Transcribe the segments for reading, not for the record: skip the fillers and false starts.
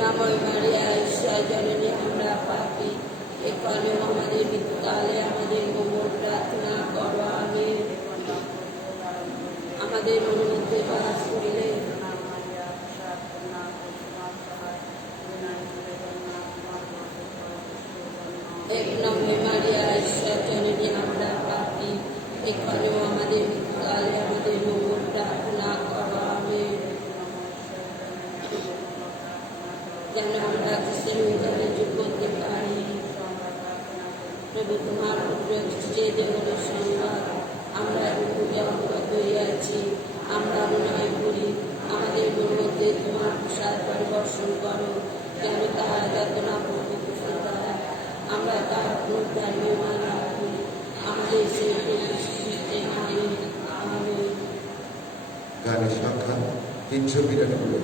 নাময় মারিয়া ঈশ্বর জননী আমরা পাপী, এখানেও আমাদের মৃত্যুকালে আমাদের মঙ্গল প্রার্থনা করো। আমেন। আমাদের মনোমধ্যে বাস করিলে এক নামে মারিয়া ঈশ্বর জননী আমরা পাপী, এখানেও আমাদের মৃত্যুকালে আমাদের মঙ্গল প্রার্থনা করো। আমেন। যেন আমরা খ্রিস্টের উদ্ধারে যোগ করতে পারি। প্রভু তোমার পুত্র খ্রিস্টের দেহর সংবাদ আমরা রূপে অবগত হইয়াছি, আমরা মনে করি আমাদের মধ্যে তোমার প্রসাদ পরিবর্ষণ করো, যেন তাহার যাতনা প্রভুকুশল দ্বারা আমরা তার পুনরুদ্ধার নির্মাণ রাখি। আমাদের সেই প্রভু খ্রিস্টের নামে আমেন। গানের সংখ্যা 392।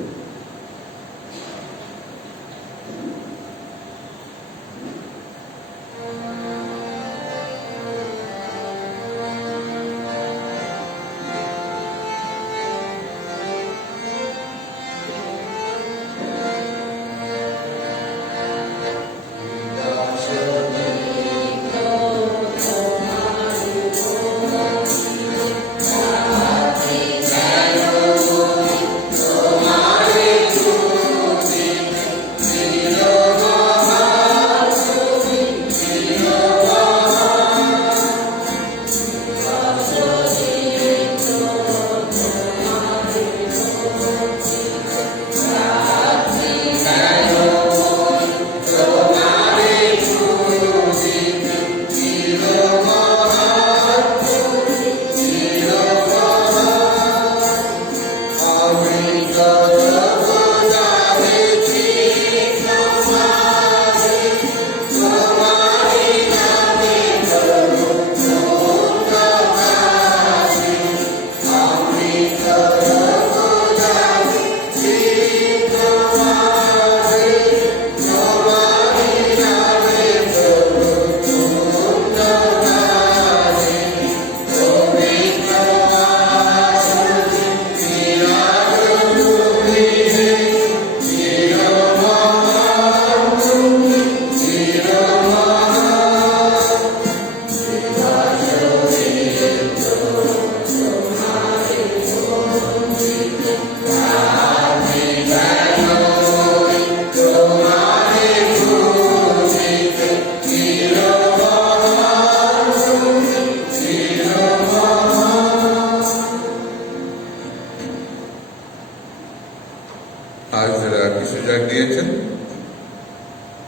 আজ যারা কিছু যাক দিয়েছেন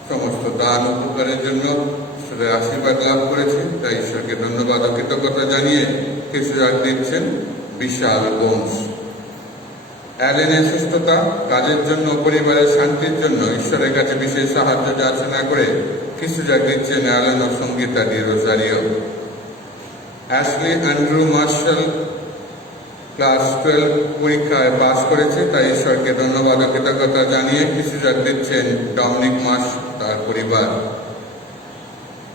সমস্ত দান উপকারের জন্য ঈশ্বরের আশীর্বাদ লাভ করেছে, তাই ঈশ্বরকে ধন্যবাদ ও কৃতজ্ঞতা জানিয়ে কিছু যাক দিচ্ছেন বিশাল বংশ। অ্যালেনের সুস্থতা, কাজের জন্য, পরিবারের শান্তির জন্য ঈশ্বরের কাছে বিশেষ সাহায্য যাচনা করে কিছু যাক দিচ্ছেন অ্যালেন ও Sangeeta D Rozario. Ashley Andrew Marshall class 12 পরীক্ষায় পাশ করেছে, তাই ঈশ্বরকে ধন্যবাদ ও কৃতজ্ঞতা জানিয়ে কিছু যাক দিচ্ছেন ডমিনিক মাস তার পরিবার।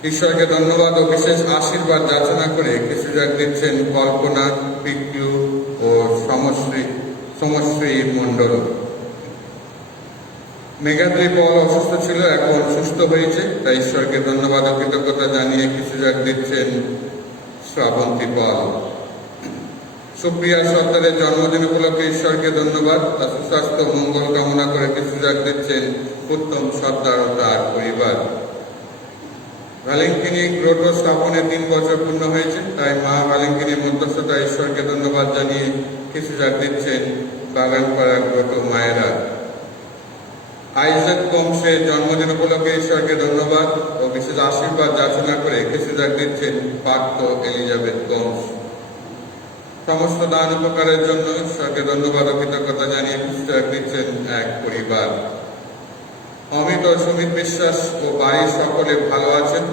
ঈশ্বরকে ধন্যবাদ ও বিশেষ আশীর্বাদ যাচনা করে কিছু যাক দিচ্ছেন কল্পনা, পিকলু ও সমশ্রী মণ্ডল। মেঘাদ্রি পল অসুস্থ ছিল, এখন সুস্থ হয়েছে, তাই ঈশ্বরকে ধন্যবাদ ও কৃতজ্ঞতা জানিয়ে কিছু যাক দিচ্ছেন শ্রাবন্তী পল। সুপ্রিয়া সর্দারের জন্মদিন উপলক্ষে ঈশ্বরকে ধন্যবাদ, তার সুস্বাস্থ্য মঙ্গল কামনা করে কিছু যাক দিচ্ছেন উত্তম সর্দার ও তার পরিবার। ভ্যালেন্টিনি গ্রোটো স্থাপনে 3 বছর পূর্ণ হয়েছে, তাই মা ভ্যালেন্টিনির মধ্যস্থতা ঈশ্বরকে ধন্যবাদ জানিয়ে কিছু যাক দিচ্ছেন বাগানপাড়া গ্রোটো মায়েরা। আইজাক বংশের জন্মদিন উপলক্ষে ঈশ্বরকে ধন্যবাদ ও বিশেষ আশীর্বাদ যাচনা করে কিছু যাক দিচ্ছেন পার্থ এলিজাবেথ বংশ। সমস্ত দান উপকারের জন্য ঈশ্বরকে ধন্যবাদ ও কৃতজ্ঞতা জানিয়ে কিছু যাক দিচ্ছেন এক পরিবার। অমিত ও সুমিত বিশ্বাস ও বাড়ির সকলে ভালো আছেন,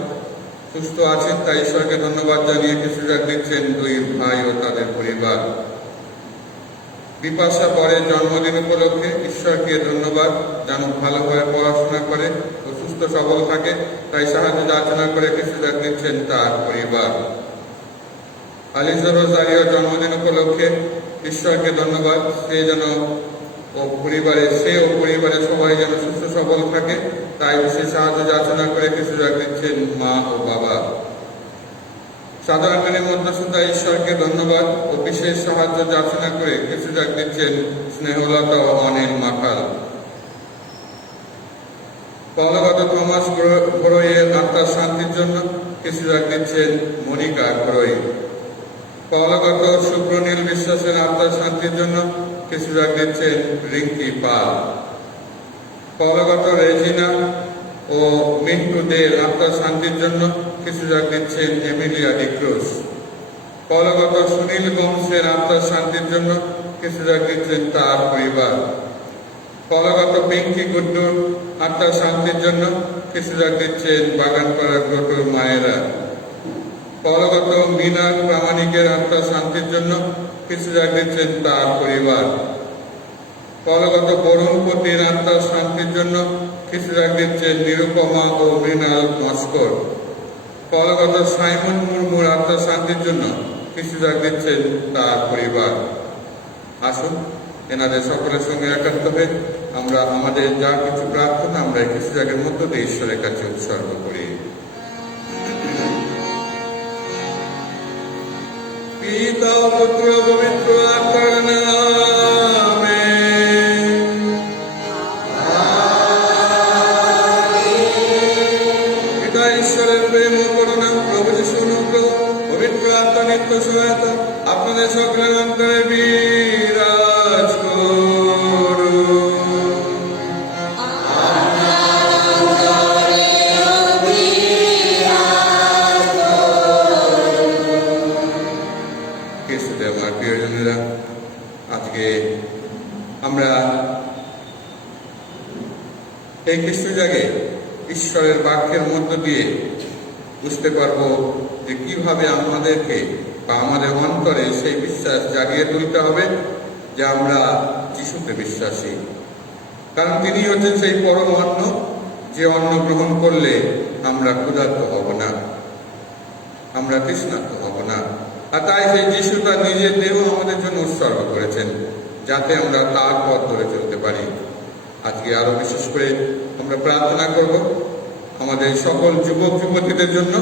সুস্থ আছেন, তাই ঈশ্বরকে ধন্যবাদ জানিয়ে কিছু যাক দিচ্ছেন 2 ভাই ও তাদের পরিবার। বিপাশা পরের জন্মদিন উপলক্ষে ঈশ্বরকে ধন্যবাদ, যেন ভালোভাবে পড়াশোনা করে ও সুস্থ সবল থাকে, তাই সাহায্য যাচনা করে কিছু যাক দিচ্ছেন তার পরিবার। আলিজা রোজারিওর জন্মদিন উপলক্ষে ঈশ্বরকে ধন্যবাদ, সে যেন ও পরিবারের সবাই যেন সুস্থ সবল থাকে, তাই বিশেষ সাহায্য যাচনা করে কিছু ডাক দিচ্ছেন মা ও বাবা। সাধারণের মধ্যস্থতা ঈশ্বরকে ধন্যবাদ ও বিশেষ সাহায্য যাচনা করে কিছু ডাক দিচ্ছেন স্নেহলতা ও অনিল মাকাল। কলগত থমাস ঘরোয়ের আত্মার শান্তির জন্য কিছু ডাক দিচ্ছেন মনিকা ঘরোই। কলগত সুব্রনীল বিশ্বাসের আত্মার শান্তির জন্য কিছু ডাক দিচ্ছেন রিঙ্কি পাল। কলগত রেজিনা ও মিন্টু দের আত্মার শান্তির জন্য কিছু ডাক দিচ্ছেন এমিলিয়া ডিক্রুজ। কলগত সুনীল বংশের আত্মার শান্তির জন্য কিছু ডাক দিচ্ছেন তার পরিবার। কলগত পিঙ্কি গুড্ডুর আত্মার শান্তির জন্য কিছু ডাক দিচ্ছেন বাগানপাড়া গ্রোটোর মায়েরা। কলগত মিনা প্রামাণিকের আত্মার শান্তির জন্য কিছু ডাক দিচ্ছেন তার পরিবার। কলগত বরুণপতির আত্মার শান্তির জন্য কিছু ডাক দিচ্ছেন নিরুপমা ও মৃণাল মস্কর। কলগত সাইমন মুর্মুর আত্মার শান্তির জন্য কিছু ডাক দিচ্ছেন তার পরিবার। আসুন এনাদের সকলের সঙ্গে একাত্ম হয়ে আমরা আমাদের যা কিছু প্রার্থনা আমরা কিছু জায়গার মধ্য দিয়ে ঈশ্বরের কাছে উৎসর্গ করি। পিতা পুত্র পবিত্র আত্মার নামে। পিতা ঈশ্বরের প্রেম ও করুণা, প্রভু যিশুর অনুগ্রহ, পবিত্র আত্মা নিত্য সহায়তা আপনাদের সকলের অন্তরে বিরাজ করুন। খ্রিস্টে আমার প্রিয়জনেরা, আজকে আমরা এই খ্রিস্ট জাগে ঈশ্বরের বাক্যের মধ্য দিয়ে বুঝতে পারবো যে কিভাবে আমাদেরকে বা আমাদের অন্তরে সেই বিশ্বাস জাগিয়ে তুলতে হবে যে আমরা যিশুতে বিশ্বাসী। কারণ তিনি হচ্ছেন সেই পরম অন্ন, যে অন্ন গ্রহণ করলে আমরা ক্ষুধার্ত হব না, আমরা তৃষ্ণার্ত হব না। আর তাই সেই যিশু তার নিজের দেহ আমাদের জন্য উৎসর্গ করেছেন, যাতে আমরা তার পথ ধরে চলতে পারি। আজকে আরো বিশেষ করে আমরা প্রার্থনা করব আমাদের সকল যুবক যুবতীদের জন্য,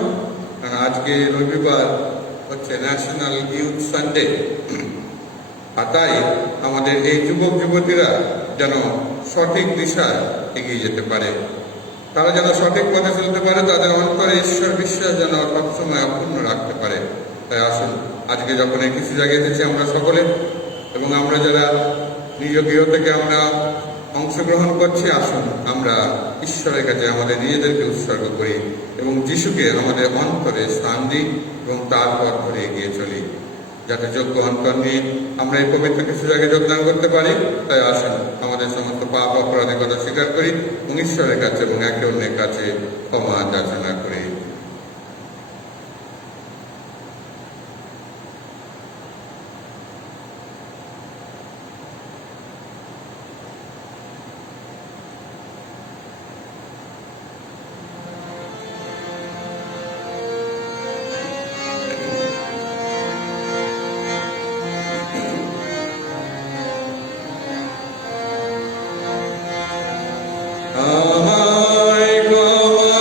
কারণ আজকে রবিবার হচ্ছে ন্যাশনাল ইউথ সানডে। আর তাই আমাদের এই যুবক যুবতীরা যেন সঠিক দিশায় এগিয়ে যেতে পারে, তারা যেন সঠিক পথে চলতে পারে, তাদের অন্তরে ঈশ্বর বিশ্বাস যেন সবসময় অক্ষুণ্ণ রাখতে পারে। তাই আসুন আজকে যখন এই কিছু জায়গায় এসেছি আমরা সকলে, এবং আমরা যারা নিজ গৃহ থেকে আমরা অংশগ্রহণ করছি, আসুন আমরা ঈশ্বরের কাছে আমাদের নিজেদেরকে উৎসর্গ করি এবং যিশুকে আমাদের অন্তরে স্থান দিই এবং তার পথ ধরে এগিয়ে চলি, যাতে যোগ্য অন্তর নিয়ে আমরা এই পবিত্র কিছু জায়গায় যোগদান করতে পারি। তাই আসুন আমাদের সমস্ত পাপ অপরাধীকতা স্বীকার করি এবং ঈশ্বরের কাছে এবং একে অন্যের কাছে ক্ষমা যাচনা করি। আমায় ক্ষমা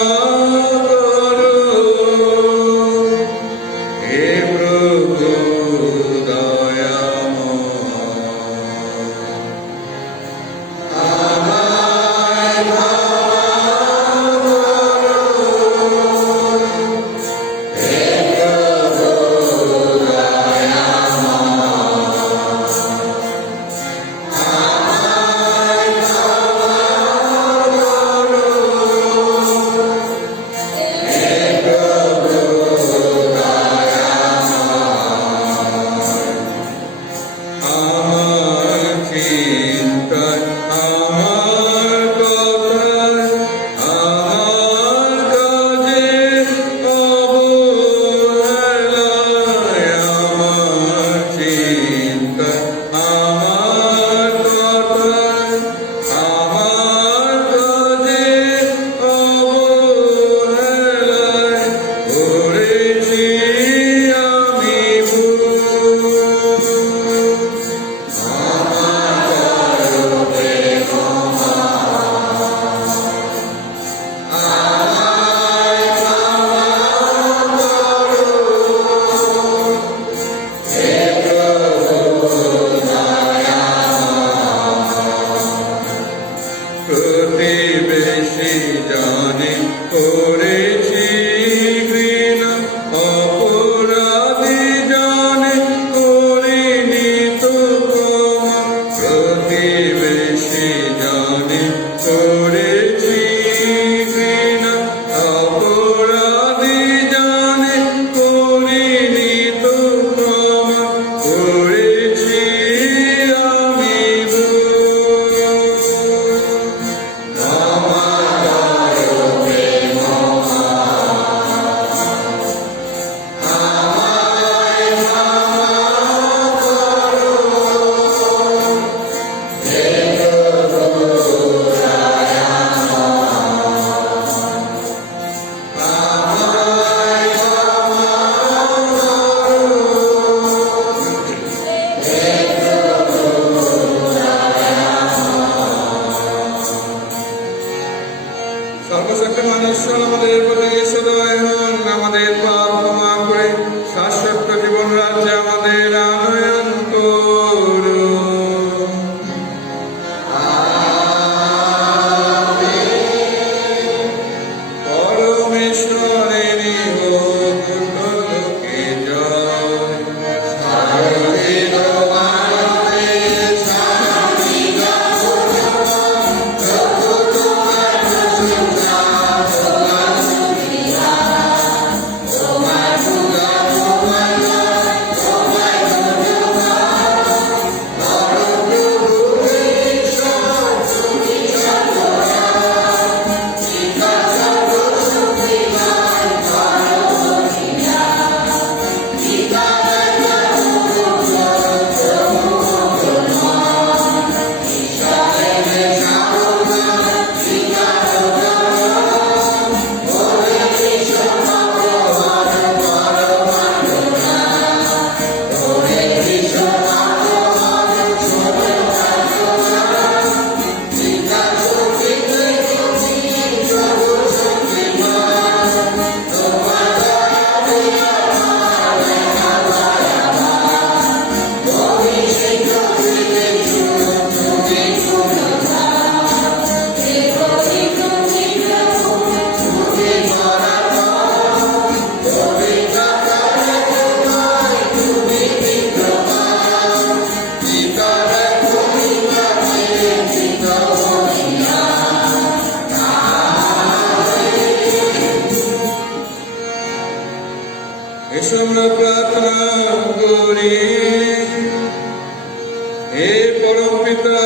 হে পরম পিতা,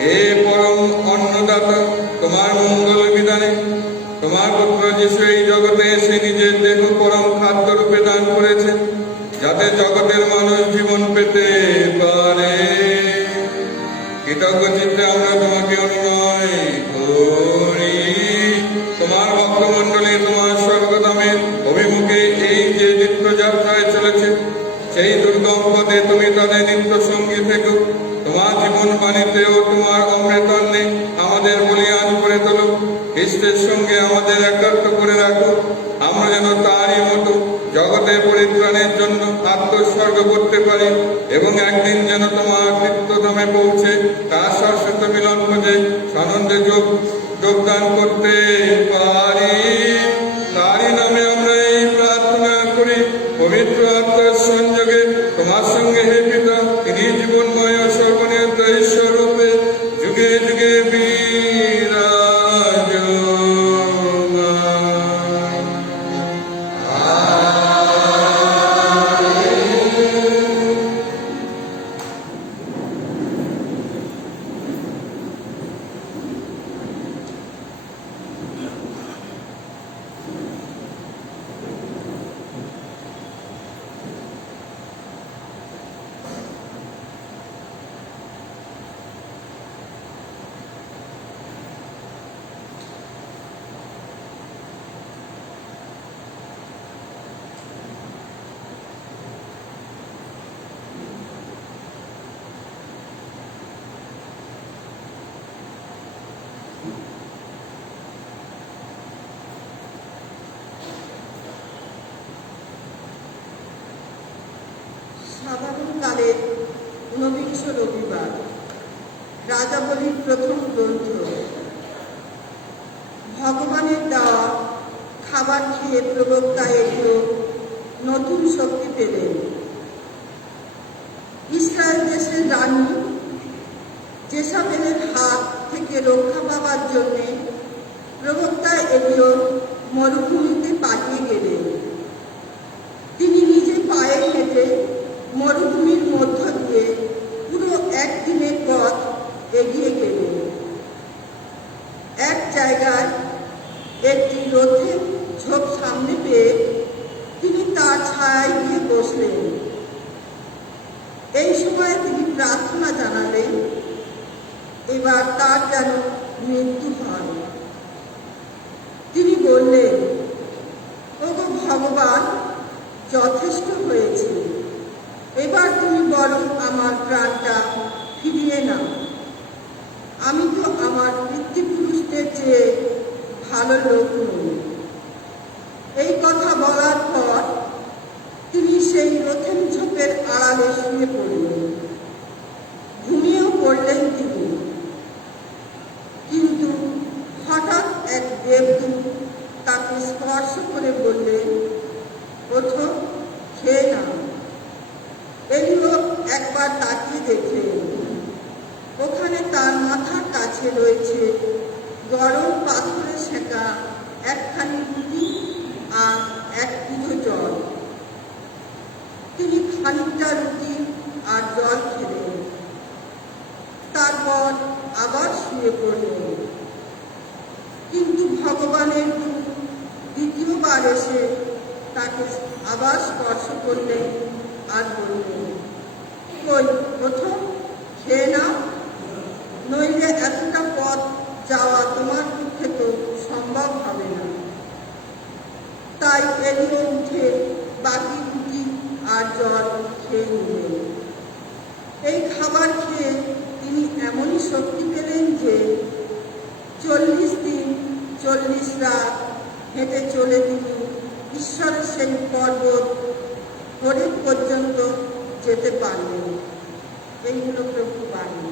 হে পরম অন্নদাতা, তোমার মঙ্গল বিধানে তোমার পুত্র যিশু এই জগতে এসে নিজের দেহ পরম খাদ্য রূপে দান করেছেন, যাতে জগতের মানুষ জীবন পেতে পারে। কৃতজ্ঞ চিত্তে আমরা তোমাকে অনুনয় করি। তোমার ভক্তমণ্ডলী তোমার স্বর্গধামের অভিমুখে এই যে নিত্যযাত্রায় চলেছে, সেই দুর্গম পথে তুমি তাদের নিত্য সঙ্গী থেকো। তোমার জীবন বাণীতে ও তোমার অমৃতান্নে আমাদের বলিয়ান করে তোলো। খ্রিস্টের সঙ্গে আমাদের একাত্ম করে রাখো। আমরা যেন তারই মতো জগতের পরিত্রাণের জন্য আত্মোৎসর্গ করতে পারি এবং একদিন যেন তোমার নিত্যধামে পৌঁছে তার শাশ্বত মিলন খোঁজে সানন্দে যোগদান করতে পারি। তারই নামে আমরা এই প্রার্থনা করি, পবিত্র আত্মার সংযোগে তোমার সঙ্গে হে পিতা, তিনি জীবনময় ও সর্বনিয়ন্ত্র ঈশ্বর রূপে যুগে যুগে সাধারণকালের 19 রবিবার, রাজাবলীর প্রথম গ্রন্থ। ভগবানের দেওয়া খাবার খেয়ে প্রবক্তা এলিও নতুন শক্তি পেলেন। ইসরায়েল দেশের রানী জেসাবেলের হাত থেকে রক্ষা পাওয়ার জন্য প্রবক্তা এলিও মরুভূমিতে পালিয়ে গেলেন। তিনি নিজে পায়ে হেঁটে মরুভূমির মধ্য দিয়ে পুরো একদিনের পথ এগিয়ে গেলেন। এক জায়গায় একটি রথের ঝোপ সামনে পেয়ে তিনি তার ছায়ায় গিয়ে বসলেন। এই সময় তিনি প্রার্থনা জানালেন, এবার তার যেন মৃত্যু হয়। তিনি বললেন, ওগো ভগবান, যথেষ্ট হয়েছে, এবার তুমি বরং আমার প্রাণটা ফিরিয়ে নাও। আমি তো আমার পিতৃপুরুষদের চেয়ে ভালো লোক নই। এই কথা বলার পর তিনি সেই রথের ঝোপের আড়ালে শুয়ে পড়লেন। ঘুমিয়েও পড়লেন তিনি। কিন্তু হঠাৎ এক দেবদূত তাকে স্পর্শ করে বললেন, ওঠো, খেয়ে নাও। এলিও একবার তাকিয়ে দেখলেন, ওখানে তার মাথার কাছে রয়েছে গরম পাথরে সেঁকা একখানি রুটি আর এক কুঁজো জল। তিনি খানিকটা রুটি আর জল খেলেন, তারপর আবার শুয়ে পড়লেন। কিন্তু ভগবানের দূত দ্বিতীয়বার এসে তাকে আবার স্পর্শ করলেন আর বললেন, কই, ওঠো, খেয়ে নাও, নইলে এতটা পথ যাওয়া তোমার পক্ষে তো সম্ভব হবে না। তাই এলিও উঠে বাকি রুটি আর জল খেয়ে নিলেন। এই খাবার খেয়ে তিনি এমনই শক্তি পেলেন যে 40 দিন 40 রাত হেঁটে চলে তিনি ঈশ্বরের সেই পর্বত হরেব পর্যন্ত যেতে পারলেন। এইগুলো প্রভু বাণী।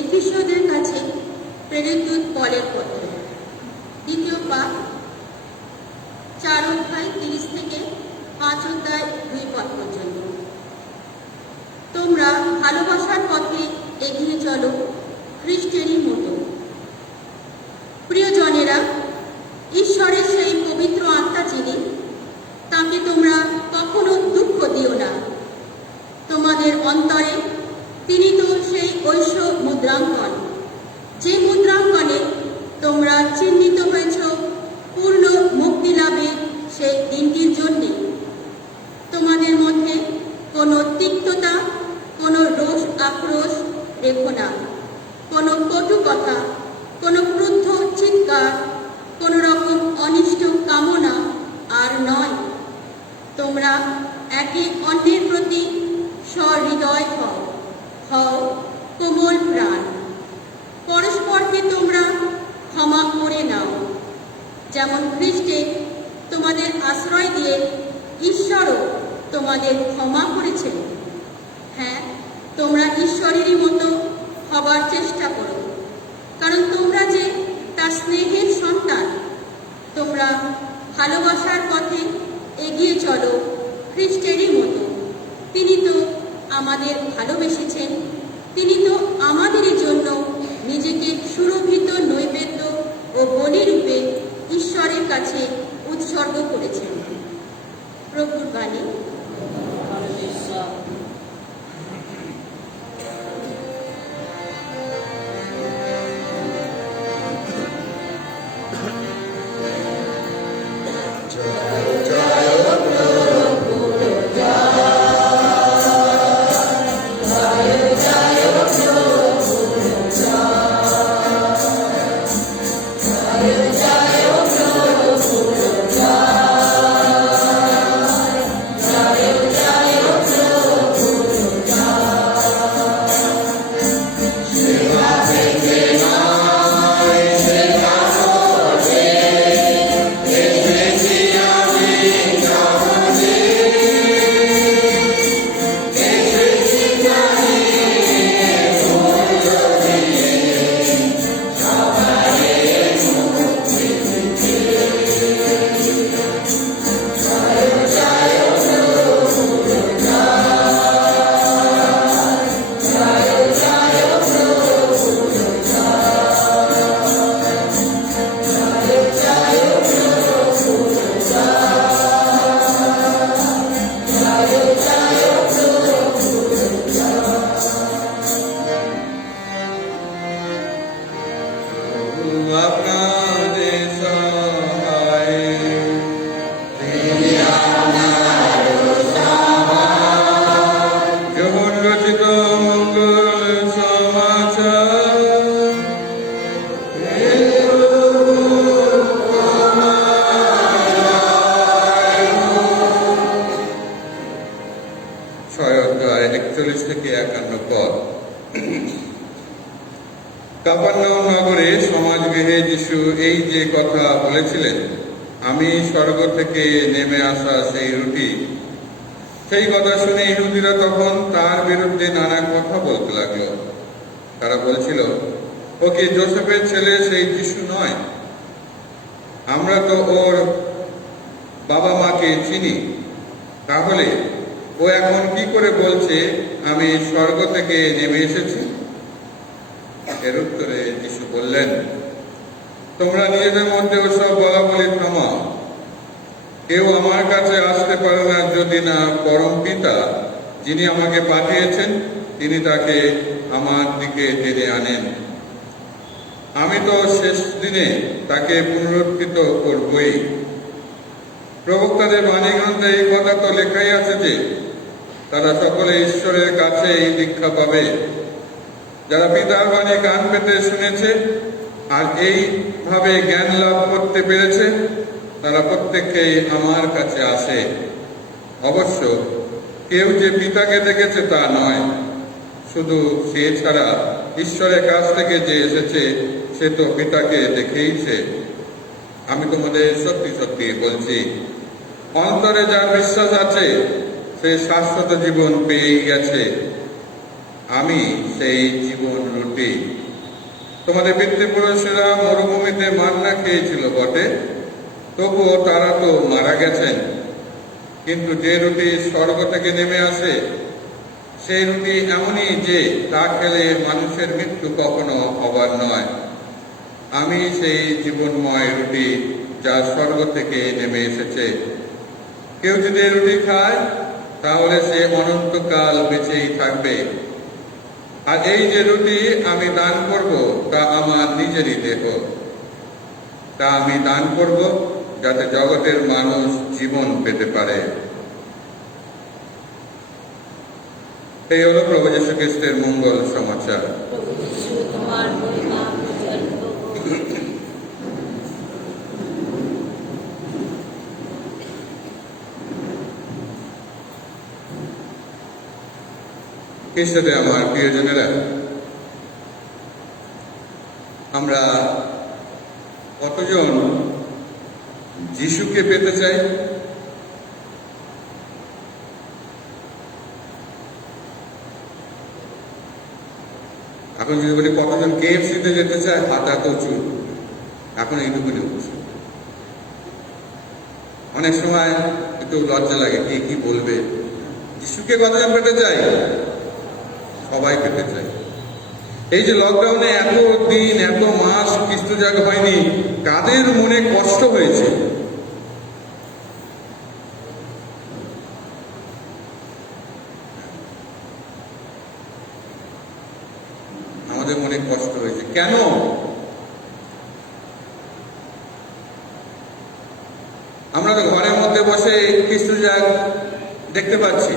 এফিসীয়দের কাছে প্রেরিত দূত পলের পত্র, দ্বিতীয় পাঠ, 4 অধ্যায় 30 থেকে 5 অধ্যায় 2 পদ পর্যন্ত। তোমরা ভালোবাসার পথে এগিয়ে চলো খ্রিস্টেরই মতো। প্রিয়জনেরা, ঈশ্বরের সেই পবিত্র আত্মা যিনি, তাকে তোমরা কখনো দুঃখ দিও না। তোমাদের অন্তরে তিনি তো সেই ঐশ্ব মুদ্রাঙ্কন, যে মুদ্রাঙ্কনে তোমরা চিহ্নিত হয়েছ পূর্ণ মুক্তি লাভের সেই দিনটির জন্যে। তোমাদের মধ্যে কোনো তিক্ততা, কোনো রোষ আক্রোশ রেখো না, কোনো কটু কথা, কোনো ক্রুদ্ধ চিৎকার, কোনো রকম অনিষ্ট কামনা আর নয়। তোমরা একে অন্যের প্রতি সহৃদয় হও, হও কোমল প্রাণ। পরস্পরকে তোমরা ক্ষমা করে নাও, যেমন খ্রিস্টে তোমাদের আশ্রয় দিয়ে ঈশ্বরও তোমাদের ক্ষমা করেছেন। হ্যাঁ, তোমরা ঈশ্বরেরই মতো হবার চেষ্টা করো, কারণ তোমরা যে তার স্নেহের সন্তান। তোমরা ভালোবাসার পথে এগিয়ে চলো খ্রিস্টেরই মতো। তিনি তো আমাদের ভালোবেসেছেন, তিনি তো আমাদেরই জন্য নিজেকে সুরভিত নৈবেদ্য ও বলিরূপে ঈশ্বরের কাছে উৎসর্গ করেছেন। প্রভুর বাণী। পরমেশ্বর কাপারনাউম নগরে সমাজগৃহে যিশু এই যে কথা বলেছিলেন, আমি স্বর্গ থেকে নেমে আসা সেই রুটি, সেই কথা শুনে ইহুদিরা তখন তার বিরুদ্ধে নানা কথা বলতে লাগলো। তারা বলছিল, ও কি যোসেফের ছেলে সেই যিশু নয়? আমরা তো ওর বাবা মাকে চিনি, তাহলে ও এখন কি করে বলছে আমি স্বর্গ থেকে নেমে এসেছি? এর উত্তরে যিশু বললেন, তোমরা নিজেদের মধ্যে ওসব বলা বলি থামাও। কেউ আমার কাছে আসতে পারে না যদি না পরম পিতা যিনি আমাকে পাঠিয়েছেন তিনি তাকে আমার দিকে টেনে আনেন। আমি তো শেষ দিনে তাকে পুনরুত্থিত করবই। প্রবক্তাদের বাণীগ্রন্থে এই কথা তো লেখাই আছে যে তারা সকলে ঈশ্বরের কাছে এই দীক্ষা পাবে। যারা পিতার বাণী কান পেতে শুনেছে আর এইভাবে জ্ঞান লাভ করতে পেরেছে তারা প্রত্যেককেই আমার কাছে আসে। অবশ্য কেউ যে পিতাকে দেখেছে তা নয়, শুধু সে ছাড়া ঈশ্বরের কাছ থেকে যে এসেছে সে তো পিতাকে দেখেইছে। আমি তোমাদের সত্যি সত্যি বলছি, অন্তরে যার বিশ্বাস আছে সে শাশ্বত জীবন পেয়েই গেছে। আমি সেই জীবন রুটি। তোমাদের পিতৃপুরুষেরা মরুভূমিতে মান্না খেয়েছিল বটে, তবুও তারা তো মারা গেছেন। কিন্তু যে রুটি স্বর্গ থেকে নেমে আসে, সেই রুটি এমনই যে তা খেলে মানুষের মৃত্যু কখনো হবার নয়। আমি সেই জীবনময় রুটি যা স্বর্গ থেকে নেমে এসেছে। কেউ যদি এই রুটি খায় তাহলে সে অনন্তকাল বেঁচেই থাকবে। আর এই যে রুটি আমি দান করব তা আমার নিজেরই দেহ। তা আমি দান করব যাতে জগতের মানুষ জীবন পেতে পারে। এই হলো প্রভু যীশু খ্রিস্টের মঙ্গল সমাচার। প্রভু যীশু, তোমার মহিমা প্রচারিত হোক। খ্রিস্টতে আমার প্রিয়জনেরা, আমরা কতজন যিশুকে পেতে চাই? এখন যদি বলি কতজন KFC-তে যেতে চায়, হাত এত উঁচু, এখন এইটুকুনি উঠছে। অনেক সময় একটু লজ্জা লাগে, কে কি বলবে। যিশুকে কতজন পেতে চাই? সবাই পেতে চাই। এই যে লকডাউনে এত দিন এত মাস খ্রিস্ট জাগ হয়নি, কাদের মনে কষ্ট হয়েছে? আমাদের মনে কষ্ট হয়েছে কেন? আমরা তো ঘরের মধ্যে বসে খ্রিস্ট জাগ দেখতে পাচ্ছি,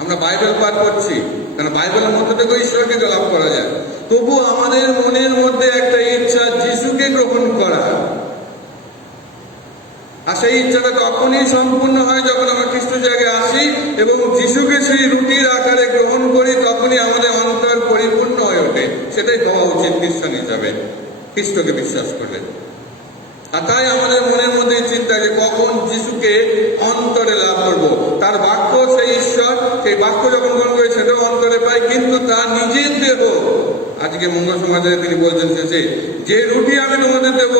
আমরা বাইবেল পাঠ করছি, কারণ বাইবেলের মধ্যে থেকে ঈশ্বরকে লাভ করা যায়। তবু আমাদের মনের মধ্যে একটা ইচ্ছা যিশুকে গ্রহণ করা, আর সেই ইচ্ছাটা তখনই সম্পূর্ণ হয় যখন আমরা খ্রিস্ট জাগে আসি এবং যিশুকে সেই রুটির আকারে গ্রহণ করি, তখনই আমাদের অন্তর পরিপূর্ণ হয়ে ওঠে। সেটাই হওয়া উচিত খ্রিস্টান হিসাবে, খ্রিস্টকে বিশ্বাস করলে। আর তাই আমাদের মনের মধ্যে চিন্তা যে কখন যিশুকে অন্তরে লাভ করব। তার বাক্য সেই ঈশ্বর, সেই বাক্য যখন গ্রহণ করে সেটাও অন্তরে পাই, কিন্তু তার নিজের দেহ। আজকে মঙ্গল সমাজে তিনি বলছেন শেষে, যে রুটি আমি তোমাদের দেব,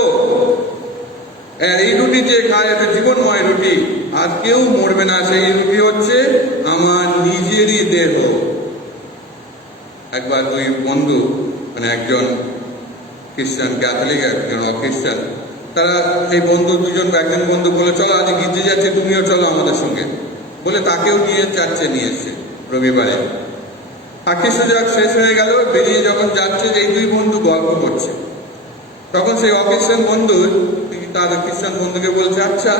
এই রুটি যে খায় এটা জীবনময় রুটি, আর কেউ মরবে না। সেই রুটি হচ্ছে আমার নিজেরই দেহ। একবার দুই বন্ধু, মানে একজন খ্রিস্টান ক্যাথলিক, একজন অখ্রিস্টান, তারা এই বন্ধু দুজন, একজন বন্ধু বলে চলো আজ গির্জে যাচ্ছে, তুমিও চলো আমাদের সঙ্গে, বলে তাকেও নিয়ে চার্চে নিয়ে এসছে রবিবারে। আর খ্রিস্ট জাগ শেষ হয়ে গেল, বেরিয়ে যখন যাচ্ছে, এই দুই বন্ধু গল্প করছে, তখন সেই অখ্রিস্টান বন্ধু তার খ্রিস্টান বন্ধুকে বলছে, আচ্ছা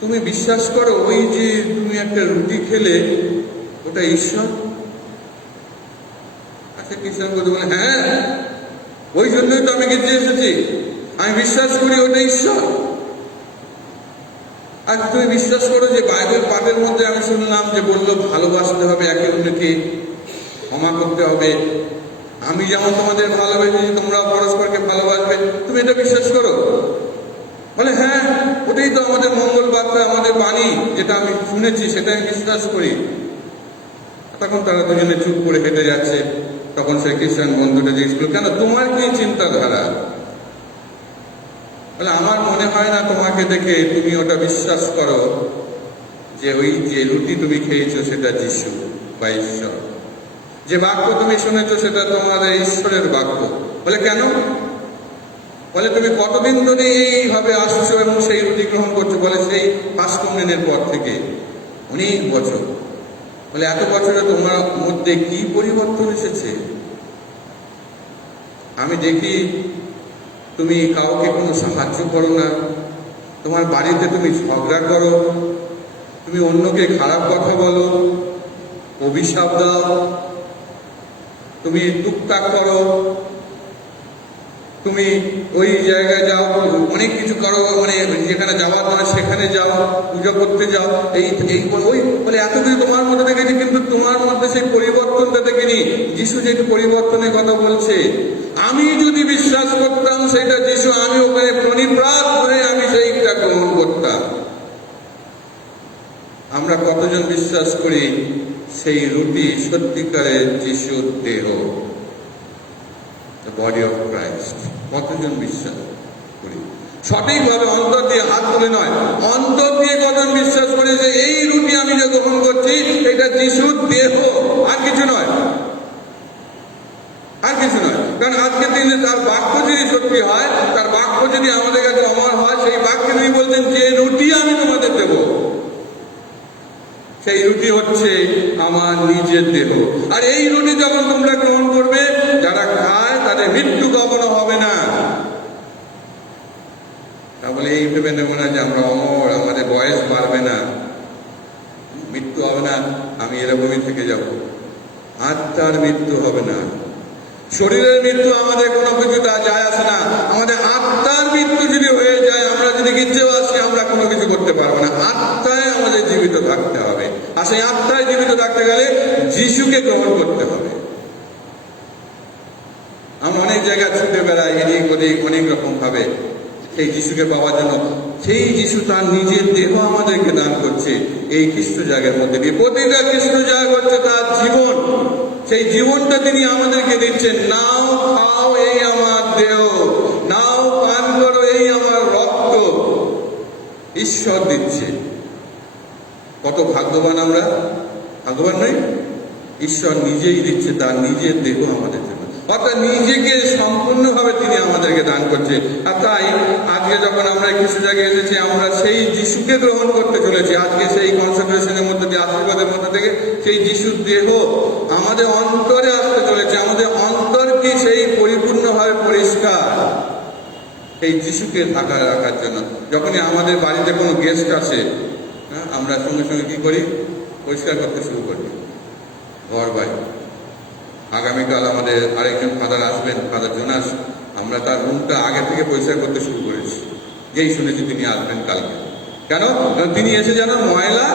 তুমি বিশ্বাস করো ওই যে তুমি একটা রুটি খেলে ওটা ঈশ্বর? আচ্ছা খ্রিস্টান বন্ধু বলে, হ্যাঁ ওই জন্যই তো আমি গির্জে এসেছি, আমি বিশ্বাস করি ওটা ঈশ্বর। আর তুমি বিশ্বাস করো যে বাইবেল পাঠের মধ্যে আমি শুনলাম যে বললো ভালোবাসতে হবে একে অন্যকে, ক্ষমা করতে হবে, আমি যেমন তোমাদের ভালোবেসেছি তোমরা পরস্পরকে ভালোবাসবে, তুমি এটা বিশ্বাস করো? বলে হ্যাঁ, ওটাই তো আমাদের মঙ্গল বার্তা, আমাদের বাণী, যেটা আমি শুনেছি সেটা আমি বিশ্বাস করি। তখন তারা দুজনে চুপ করে হেঁটে যাচ্ছে। তখন সেই খ্রিস্টান বন্ধুটা জিজ্ঞেস করল, কেন তোমার কি চিন্তাধারা? বলে আমার মনে হয় না তোমাকে দেখে তুমি ওটা বিশ্বাস করো যে ওই যে রুটি তুমি খেয়েছো সেটা যিশু বা ঈশ্বর, যে বাক্য তুমি শুনেছো সেটা তোমাদের ঈশ্বরের বাক্য। বলে কেন? বলে তুমি কতদিন ধরে এইভাবে আসছো এবং সেই রুটি গ্রহণ করছো? বলে সেই ফার্স্ট কমিউনিয়নের পর থেকে অনেক বছর। বলে এত বছরে তোমার মধ্যে কি পরিবর্তন এসেছে? আমি দেখি তুমি কাউকে কোনো সাহায্য করো না, তোমার বাড়িতে তুমি ঝগড়া করো, তুমি অন্যকে খারাপ কথা বলো, অভিশাপ দাও, তুমি টুকটাক করো, তুমি ওই জায়গায় যাও, অনেক কিছু করো, মানে যেখানে যাওয়ার নয় সেখানে যাও, পুজো করতে যাও, এই ওই বলে এত কিছু তোমার মধ্যে দেখেছি, কিন্তু তোমার মধ্যে সেই পরিবর্তনটা দেখিনি। যিশু যে পরিবর্তনের কথা বলছে, আমি যদি বিশ্বাস করতাম সেটা যিশু, আমি ওখানে প্রণিপ্রাত হয়ে আমি সেইটা গ্রহণ করতাম। আমরা কতজন বিশ্বাস করি সেই রুটি সত্যিকারের যিশুর দেহ, বডি অফ ক্রাইস্ট। কতজন বিশ্বাস করি? সঠিকভাবে অন্তর দিয়ে, হাত তুলে নয়, অন্তর দিয়ে কতজন বিশ্বাস করে যে এই রুটি আমি যে গ্রহণ করছি এটা যিশুর দেহ, আর কিছু নয়, আর কিছু নয়। কারণ আজকের দিনে তার বাক্য যদি সত্যি হয়, তার বাক্য যদি আমাদের কাছে অমর হয়, সেই বাক্যে তিনি বলছেন যে রুটি আমি তোমাদের দেব, সেই রুটি হচ্ছে আমার নিজের দেহ। আর এই রুটি যখন তোমরা গ্রহণ করবে, যারা খায় তাদের মৃত্যু কখনো হবে না। তাহলে এই ভেবে নেব না যে আমরা অমর, আমাদের বয়স বাড়বে না, মৃত্যু হবে না, আমি এরকমই থেকে যাব। আত্মার মৃত্যু হবে না। শরীরের মৃত্যু আমাদের কোনো কিছু যায় আসে না। আমাদের আত্মার মৃত্যু যদি হয়ে যায়, আমরা যদি গির্জেও আসি, আমরা কোনো কিছু করতে পারবো না। আত্মায় আমাদের জীবিত থাকতে হবে। আর সেই আত্মায় জীবিত থাকতে গেলে যিশুকে গ্রহণ করতে হবে। আমরা অনেক জায়গায় ছুটে বেড়াই, এদিক ওদিক অনেক রকম ভাবে সেই যিশুকে পাওয়ার জন্য। সেই যিশু তার নিজের দেহ আমাদেরকে দান করছে এই খ্রিস্ট জাগের মধ্যে দিয়ে। প্রতিটা খ্রিস্ট জাগ হচ্ছে তার জীবন। সেই জীবনটা তিনি আমাদেরকে দিচ্ছেন। নাও খাও, এই আমার দেহ, নাও পান করো, এই আমার রক্ত। ঈশ্বর দিচ্ছে। কত ভাগ্যবান আমরা! ভাগ্যবান নই? ঈশ্বর নিজেই দিচ্ছে তার নিজের দেহ আমাদের জন্য, অর্থাৎ নিজেকে সম্পূর্ণভাবে তিনি আমাদেরকে দান করছে। আর তাই আজকে যখন আমরা কিছু জায়গায় এসেছি, আমরা সেই যিশুকে গ্রহণ করতে চলেছি। আজকে সেই কনসেন্ট্রেশনের মধ্যে দিয়ে, আশীর্বাদের মধ্যে থেকে সেই যিশুর দেহ আমাদের অন্তরে আসতে চলেছে। আমাদের অন্তর কি সেই পরিপূর্ণভাবে পরিষ্কার এই যিশুকে থাকা রাখার জন্য। যখনই আমাদের বাড়িতে কোনো গেস্ট আসে, আমরা সঙ্গে সঙ্গে কি করি? পরিষ্কার করতে শুরু করি ঘর বাড়ি। আগামীকাল আমাদের আরেকজন ফাদার আসবেন, ফাদার জোনাস। আমরা তার রুমটা আগে থেকে পরিষ্কার করতে শুরু করেছি, যেই শুনেছি তিনি আসবেন কালকে। কেন? তিনি এসে যেন ময়লা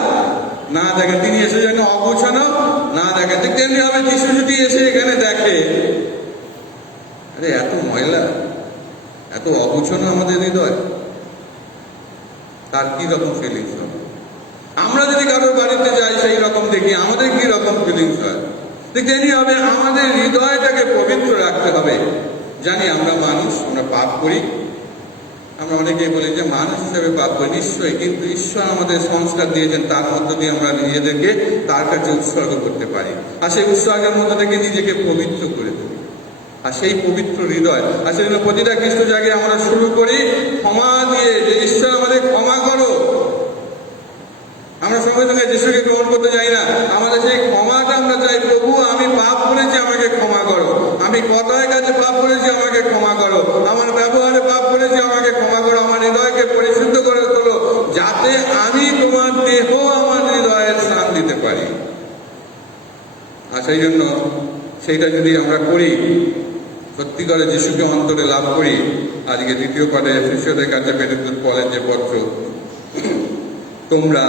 না দেখেন, তিনি এসে যেন অগোছানো না দেখেন। ঠিক তেমনি হবে যিশু যদি এসে এখানে দেখে, আরে এত ময়লা, এত অগোছানো আমাদের হৃদয়, তার কি রকম ফিলিংস হবে? আমরা যদি কারোর বাড়িতে যাই, সেই রকম দেখি, আমাদের কি রকম ফিলিংস হয়? তেমনি হবে আমাদের হৃদয়টাকে পবিত্র রাখতে হবে। জানি আমরা মানুষ, আমরা পাপ করি। আমরা অনেকেই বলি যে মানুষ হিসেবে পাপ করি, নিশ্চয়ই, কিন্তু ঈশ্বর আমাদের সংস্কার দিয়েছেন, তার মধ্য দিয়ে আমরা নিজেদেরকে তার কাছে উৎসর্গ করতে পারি। আর সেই উৎসর্গের মধ্যে থেকে নিজেকে পবিত্র করে তুলি। আর সেই পবিত্র হৃদয়, আর সেজন্য প্রতিটা খ্রিস্ট জায়গায় আমরা শুরু করি ক্ষমা দিয়ে, যে ঈশ্বর আমাদের ক্ষমা করো। আমরা সঙ্গে সঙ্গে যিশুকে গ্রহণ করতে চাই না, আমাদের সেই ক্ষমাটা আমরা চাই। প্রভু, আমি পাপ করেছি, আমাকে ক্ষমা করো। আমি কথায় কাজে পাপ করেছি, আমাকে ক্ষমা করো। আমার ব্যবহারে পাপ করেছি, আমাকে ক্ষমা করো। আমার হৃদয়কে পরিশুদ্ধ করে তোলো, যাতে আমি তোমার দেহ আমার হৃদয়ের স্থান দিতে পারি। আর সেই জন্য সেইটা যদি আমরা করি, সত্যি করে যিশুকে অন্তরে লাভ করি। আজকে দ্বিতীয় পাঠে শিষ্যদের কাছে পেটুদূত বলেন যে পত্র, তোমরা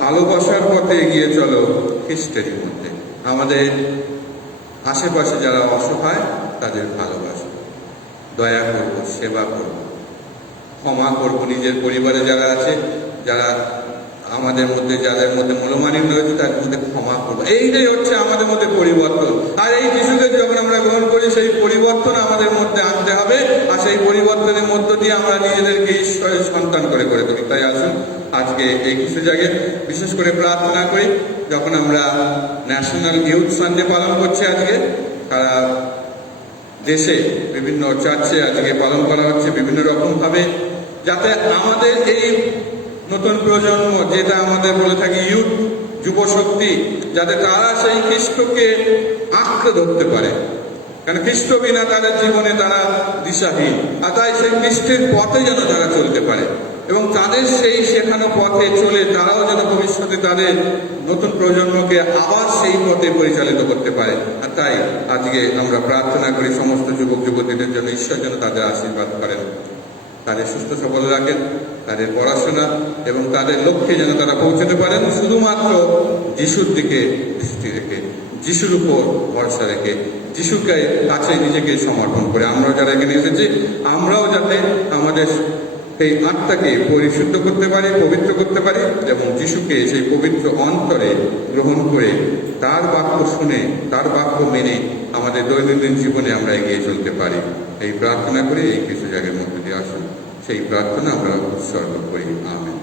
ভালোবাসার পথে এগিয়ে চলো খ্রিস্টের মধ্যে। আমাদের আশেপাশে যারা অসহায় তাদের ভালোবাসা, দয়া করব, সেবা করব, ক্ষমা করব। নিজের পরিবারে যারা আছে, যারা আমাদের মধ্যে, যাদের মধ্যে মনোমালিন্য রয়েছে, তার মধ্যে ক্ষমা করবো। এইটাই হচ্ছে আমাদের মধ্যে পরিবর্তন। আর এই যিশুকে যখন আমরা গ্রহণ করি, সেই পরিবর্তন আমাদের মধ্যে আনতে হবে। আর সেই পরিবর্তনের মধ্য দিয়ে আমরা নিজেদেরকে ঈশ্বরের সন্তান করে তুলি। তাই আসুন আজকে এই কিছু জায়গায় বিশেষ করে প্রার্থনা করি। যখন আমরা ন্যাশনাল ইউথ সানডে পালন করছি আজকে, সারা দেশে বিভিন্ন চার্চে আজকে পালন করা হচ্ছে বিভিন্ন রকমভাবে, যাতে আমাদের এই নতুন প্রজন্ম, যেটা আমাদের বলে থাকি ইউথ, যুব শক্তি, যাতে তারা সেই খ্রিস্টকে আঁকড়ে ধরতে পারে। কারণ খ্রিস্ট বিনা তাদের জীবনে তারা দিশাহীন। আর তাই সেই খ্রিস্টের পথে যেন তারা চলতে পারে, এবং তাদের সেই শেখানো পথে চলে তারাও যেন ভবিষ্যতে তাদের নতুন প্রজন্মকে আবার সেই পথে পরিচালিত করতে পারে। আর তাই আজকে আমরা প্রার্থনা করি সমস্ত যুবক যুবতীদের জন্য, ঈশ্বর যেন তাদের আশীর্বাদ করেন, তাদের সুস্থ সবল রাখেন, তাদের পড়াশোনা এবং তাদের লক্ষ্যে যেন তারা পৌঁছতে পারেন শুধুমাত্র যিশুর দিকে দৃষ্টি রেখে, যিশুর উপর ভরসা রেখে, যিশুকে কাছে নিজেকে সমর্পণ করে। আমরাও যারা এখানে এসেছি, আমরাও যাতে আমাদের সেই আত্মাকে পরিশুদ্ধ করতে পারে, পবিত্র করতে পারে, এবং যিশুকে সেই পবিত্র অন্তরে গ্রহণ করে তার বাক্য শুনে, তার বাক্য মেনে আমাদের দৈনন্দিন জীবনে আমরা এগিয়ে চলতে পারি। এই প্রার্থনা করে এই কিছু জায়গার মধ্যে দিয়ে আসুন, সেই প্রার্থনা আমরা উৎসর্গ করি। আমেন।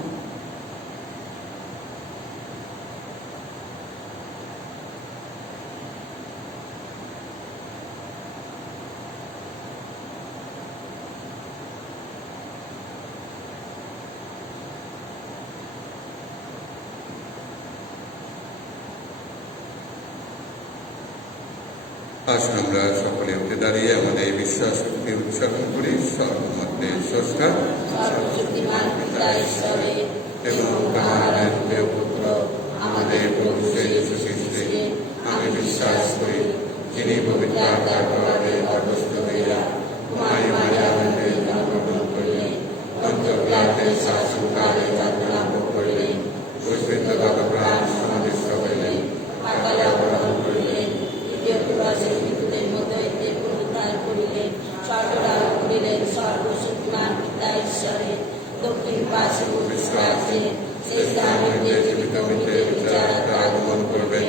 আসুন আমরা সকলে উঠে দাঁড়িয়ে আমাদের এই বিশ্বাসকে উৎসর্গ করি। সর্বমধ্যে স্রষ্টা সর্বশক্তিমান পিতা ঈশ্বরের এবং তাঁহার প্রিয় পুত্র আমাদের প্রভু যীশু খ্রিস্টকে আমি বিশ্বাস করি, যিনি পবিত্র আত্মার প্রভাবে গর্ভস্থ হইয়া কুমারী মারিয়ামের জন্মগ্রহণ করিলেন, পঞ্চম পিলাতের শাসনকালে যাতনা ভোগ করিলেন, ক্রুশবিদ্ধ প্রাণ সমাধিস্থ হইলেন, পাতালে অবতরণ করিলেন, দ্বিতীয় দিবসে মৃত্যুদের মধ্যে হইতে পুনরুদ্ধার করিলেন, স্বর্গলাভ করিলেন, সর্বশক্তিমান পিতা ঈশ্বরের দক্ষিণ পাশে বসিয়া আছেন, সেই স্থান হইতে জীবিত মৃতের বিচারক আগমন করবেন।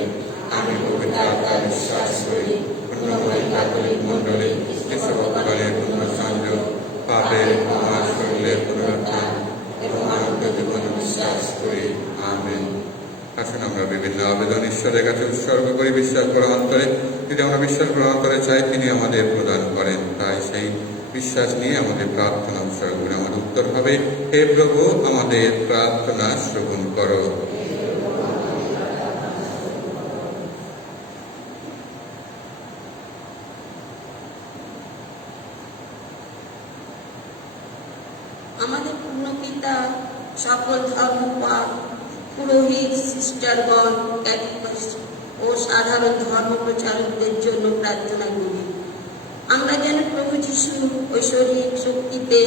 আমি পবিত্র আত্মা বিশ্বাস করি, পূর্ণময় ক্যাথলিক মণ্ডলী, ঈশ্বরবারের পুনঃসংযোগ, পাপের ক্ষমা, শরীরের পুনরুত্থান এবং অনন্ত জীবন বিশ্বাস করি। আমেন। আসুন আমরা বিভিন্ন আবেদন ঈশ্বরের কাছে উৎসর্গ করি বিশ্বাস করা অন্তরে। যদি আমরা বিশ্বাস করা অন্তরে চাই, তিনি আমাদের প্রদান করেন। তাই সেই বিশ্বাস নিয়ে আমাদের প্রার্থনা উৎসর্গ করে আমাদের উত্তর হবে, হে প্রভু আমাদের প্রার্থনা শ্রবণ করো। আমাদের পূর্ণ পিতা, সকল ধর্মপাল, পুরোহিত, সিস্টারগণ, ক্যাথলিক ও সাধারণ ধর্ম প্রচারকদের জন্য প্রার্থনা করি। আমরা যেন প্রভু যিশু ঐশ্বরিক শক্তিতে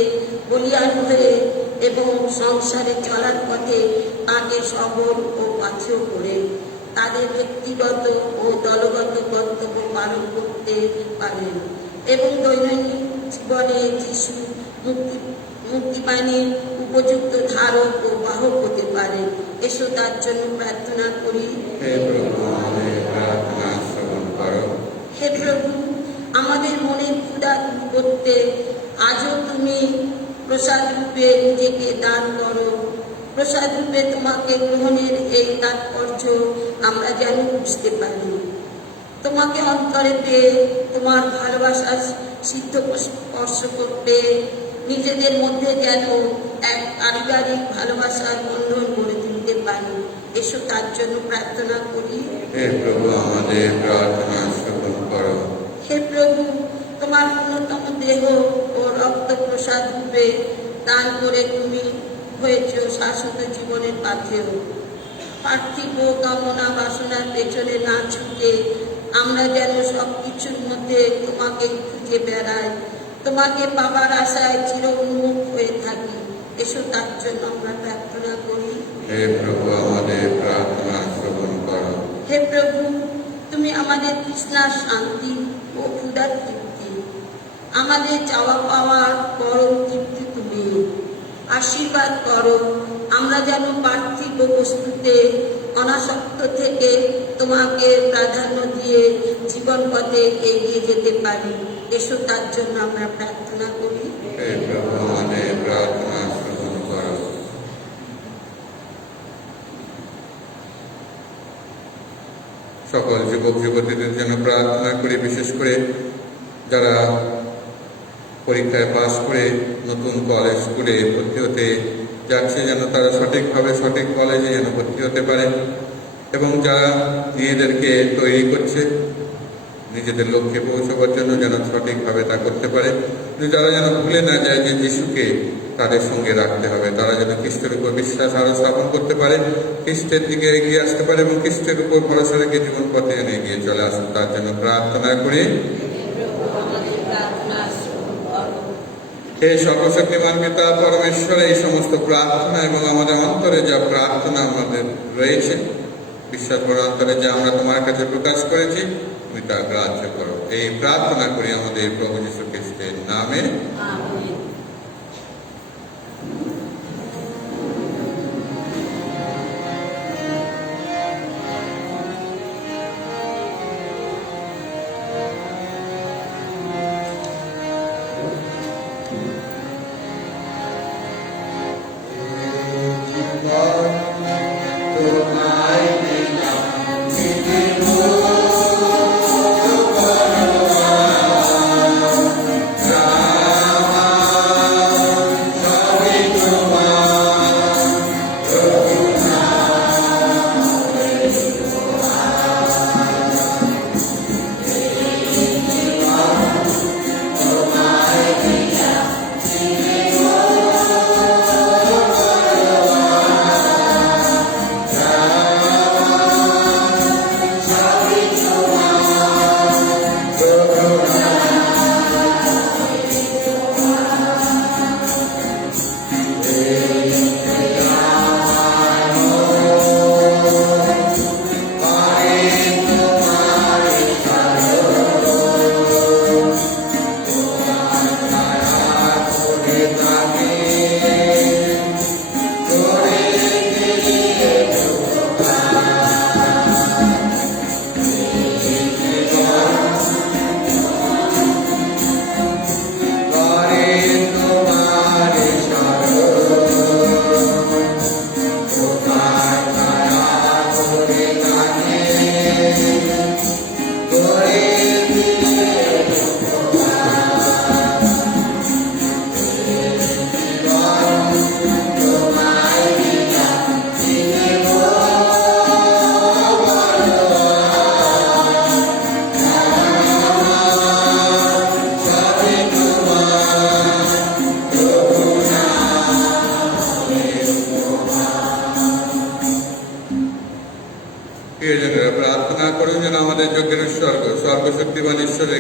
বলিয়ান হয়ে এবং সংসারে চলার পথে তাকে সবল ও পাথেয় করে তাদের ব্যক্তিগত ও দলগত কর্তব্য পালন করতে পারেন এবং দৈনন্দিন জীবনে যিশু মুক্তিবাণীর উপযুক্ত ধারক ও বাহক হতে পারে। এসো তার জন্য প্রার্থনা করি। হে প্রভু আমাদের প্রার্থনা শ্রবণ করো। হে প্রভু, আমাদের মনের ক্ষুধা দূর করতে আজও তুমি প্রসাদ রূপে নিজেকে দান করো। প্রসাদ রূপে তোমাকে গ্রহণের এই তাৎপর্য আমরা যেন বুঝতে পারি। তোমাকে অন্তরে পেয়ে তোমার ভালোবাসা সিদ্ধ স্পর্শ করতে নিজেদের মধ্যে যেন এক পারিবারিক ভালোবাসার বন্ধন গড়ে তুলতে পারি। এসো তার জন্য প্রার্থনা করি। হে প্রভু আমাদের প্রার্থনা শ্রবণ করো। হে প্রভু, তোমার পূর্ণতম দেহ ও রক্ত প্রসাদ রূপে দান করে তুমি হয়েছ শাশ্বত জীবনের পাথেয়। পার্থিব কামনা বাসনার পেছনে না ছুটে আমরা যেন সবকিছুর মধ্যে তোমাকে খুঁজে বেড়াই, তোমাকে পাবার আশায় চির উন্মুখ হয়ে থাকি। এসো তার জন্য আমরা প্রার্থনা করি। হে প্রভু আমাদের প্রার্থনা শ্রবণ করো। হে প্রভু, তুমি আমাদের তৃষ্ণার শান্তি ও ক্ষুধার তৃপ্তি, আমাদের চাওয়া পাওয়ার পরম তৃপ্তি তুমি। আশীর্বাদ করো আমরা যেন পার্থিব বস্তুতে অনাসক্ত থেকে তোমাকে প্রাধান্য দিয়ে জীবন পথে এগিয়ে যেতে পারি। এসো তার জন্য আমরা প্রার্থনা করি। হে প্রভু আমাদের প্রার্থনা শ্রবণ করো। সকল যুবক যুবতীদের জন্য প্রার্থনা করি, বিশেষ করে যারা পরীক্ষায় পাশ করে নতুন কলেজ স্কুলে ভর্তি হতে যাচ্ছে, যেন তারা সঠিকভাবে সঠিক কলেজে যেন ভর্তি হতে পারে, এবং যারা নিজেদেরকে তৈরি করছে নিজেদের লক্ষ্যে পৌঁছবার জন্য যেন সঠিকভাবে তা করতে পারে। যারা যেন ভুলে না যায় যে যিশুকে তাদের সঙ্গে রাখতে হবে, তারা যেন খ্রিস্টের উপর বিশ্বাস আরো স্থাপন করতে পারে, খ্রিস্টের দিকে এগিয়ে আসতে পারে এবং খ্রিস্টের উপর ভরসা রেখে জীবন পথে যেন এগিয়ে চলে আসুন, তার জন্য প্রার্থনা করি। হে সর্বশক্তিমান পিতা পরমেশ্বর, এই সমস্ত প্রার্থনা এবং আমাদের অন্তরে যা প্রার্থনা আমাদের রয়েছে, বিশ্বাস করার অন্তরে যা আমরা তোমার কাছে প্রকাশ করেছি, তুমি তা গ্রাহ্য করো। এই প্রার্থনা করি আমাদের প্রভু যীশু খ্রিস্টের নামে। আমেন।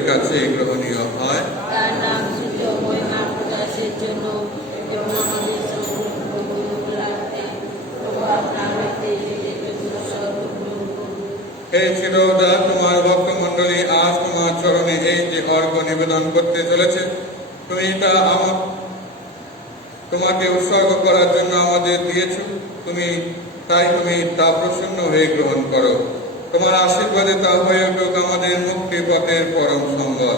কাছে গ্রহণীয় হয়। তার নাম ছিল মহিমা প্রকাশের জন্য এবং আমাদের সম্পূর্ণ রাখতে প্রভু আপনার হাতে সর্বগ্রহণ করুন। হে চিরদা, তোমার ভক্তমণ্ডলী আজ তোমার চরণে এই যে অর্ঘ নিবেদন করতে চলেছে, তুমি তা তোমাকে উৎসর্গ করার জন্য আমাদের দিয়েছ। তুমি তা প্রসন্ন হয়ে গ্রহণ করো। তোমার আশীর্বাদে তা হয়ে উঠুক আমাদের মুক্তি পথের পরম সম্বল।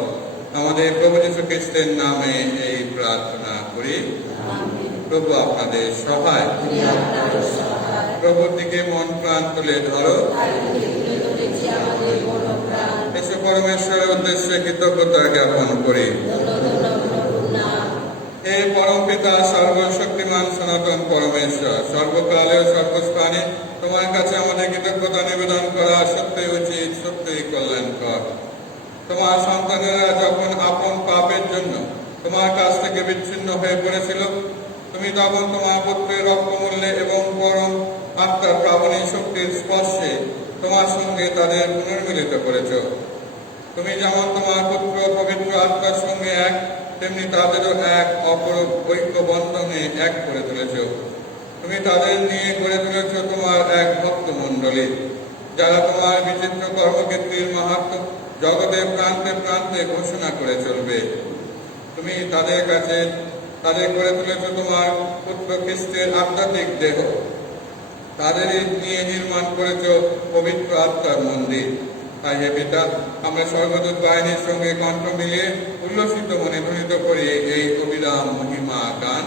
আমাদের প্রভু যীশু খ্রিস্টের নামে এই প্রার্থনা করি। প্রভু আপনাদের সহায়। প্রভুর দিকে মন প্রাণ তুলে ধরো। এসে পরমেশ্বরের উদ্দেশ্যে কৃতজ্ঞতা জ্ঞাপন করি। হে পরম পিতা, সর্বশক্তিমান সনাতন পরমেশ্বর, সর্বকালে ও সর্বস্থানে তোমার কাছে আমাদের কৃতজ্ঞতা নিবেদন করা সত্যই উচিত, সত্যই কল্যাণকর। তোমার সন্তানেরা যখন আপন পাপের জন্য তোমার কাছ থেকে বিচ্ছিন্ন হয়ে পড়েছিল, তুমি তখন তোমার পুত্রের রক্তমূল্যে এবং পরম আত্মার প্রাবণী শক্তির স্পর্শে তোমার সঙ্গে তাদের পুনর্মিলিত করেছ। তুমি যেমন তোমার পুত্র পবিত্র আত্মার সঙ্গে এক, তেমনি তাদেরও এক অপরূপ ঐক্য বন্ধনে এক করে তুলেছ। তুমি তাদের নিয়ে গড়ে তুলেছ তোমার এক ভক্ত মণ্ডলী, যারা তোমার বিচিত্র কর্মক্ষেত্রের মাহাত্ম্য জগতের প্রান্তে প্রান্তে ঘোষণা করে চলবে। তুমি তাদের করে তুলেছ তোমার পুত্র খ্রিস্টের আধ্যাত্মিক দেহ। তাদের নিয়ে নির্মাণ করেছ পবিত্র আত্মার মন্দির। তাই হে পিতা, আমরা স্বর্গদূত বাহিনীর সঙ্গে কণ্ঠ মিলিয়ে উল্লসিত মনে ধ্বনিত করি এই অবিরাম মহিমা গান।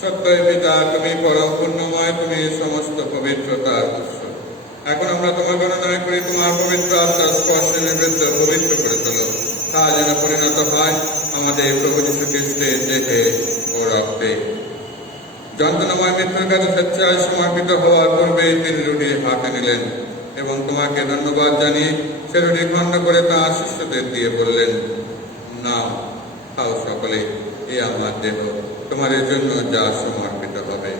সত্যই পিতা, তুমি পরম পুণ্যময়, তুমি সমস্ত পবিত্রতার উৎস। এখন আমরা তোমার গণনায় করি তোমার পবিত্র আত্মার স্পর্শে নিবৃত্ত পবিত্র করে তোলো। তা যেন পরিণত হয় আমাদের প্রভু যীশু খ্রিস্টের দেহে ও রক্তে। যন্ত্রণাময় মৃত্যুর কাছে স্বেচ্ছায় সমর্পিত হওয়ার পূর্বে তিনি রুটি হাতে নিলেন এবং তোমাকে ধন্যবাদ জানিয়ে সে রুটি খণ্ড করে তাঁর শিষ্যদের দিয়ে বললেন, নাও, খাও সকলে, এ আমার দেহ, তোমাদের জন্য যা সমর্পিত হবে।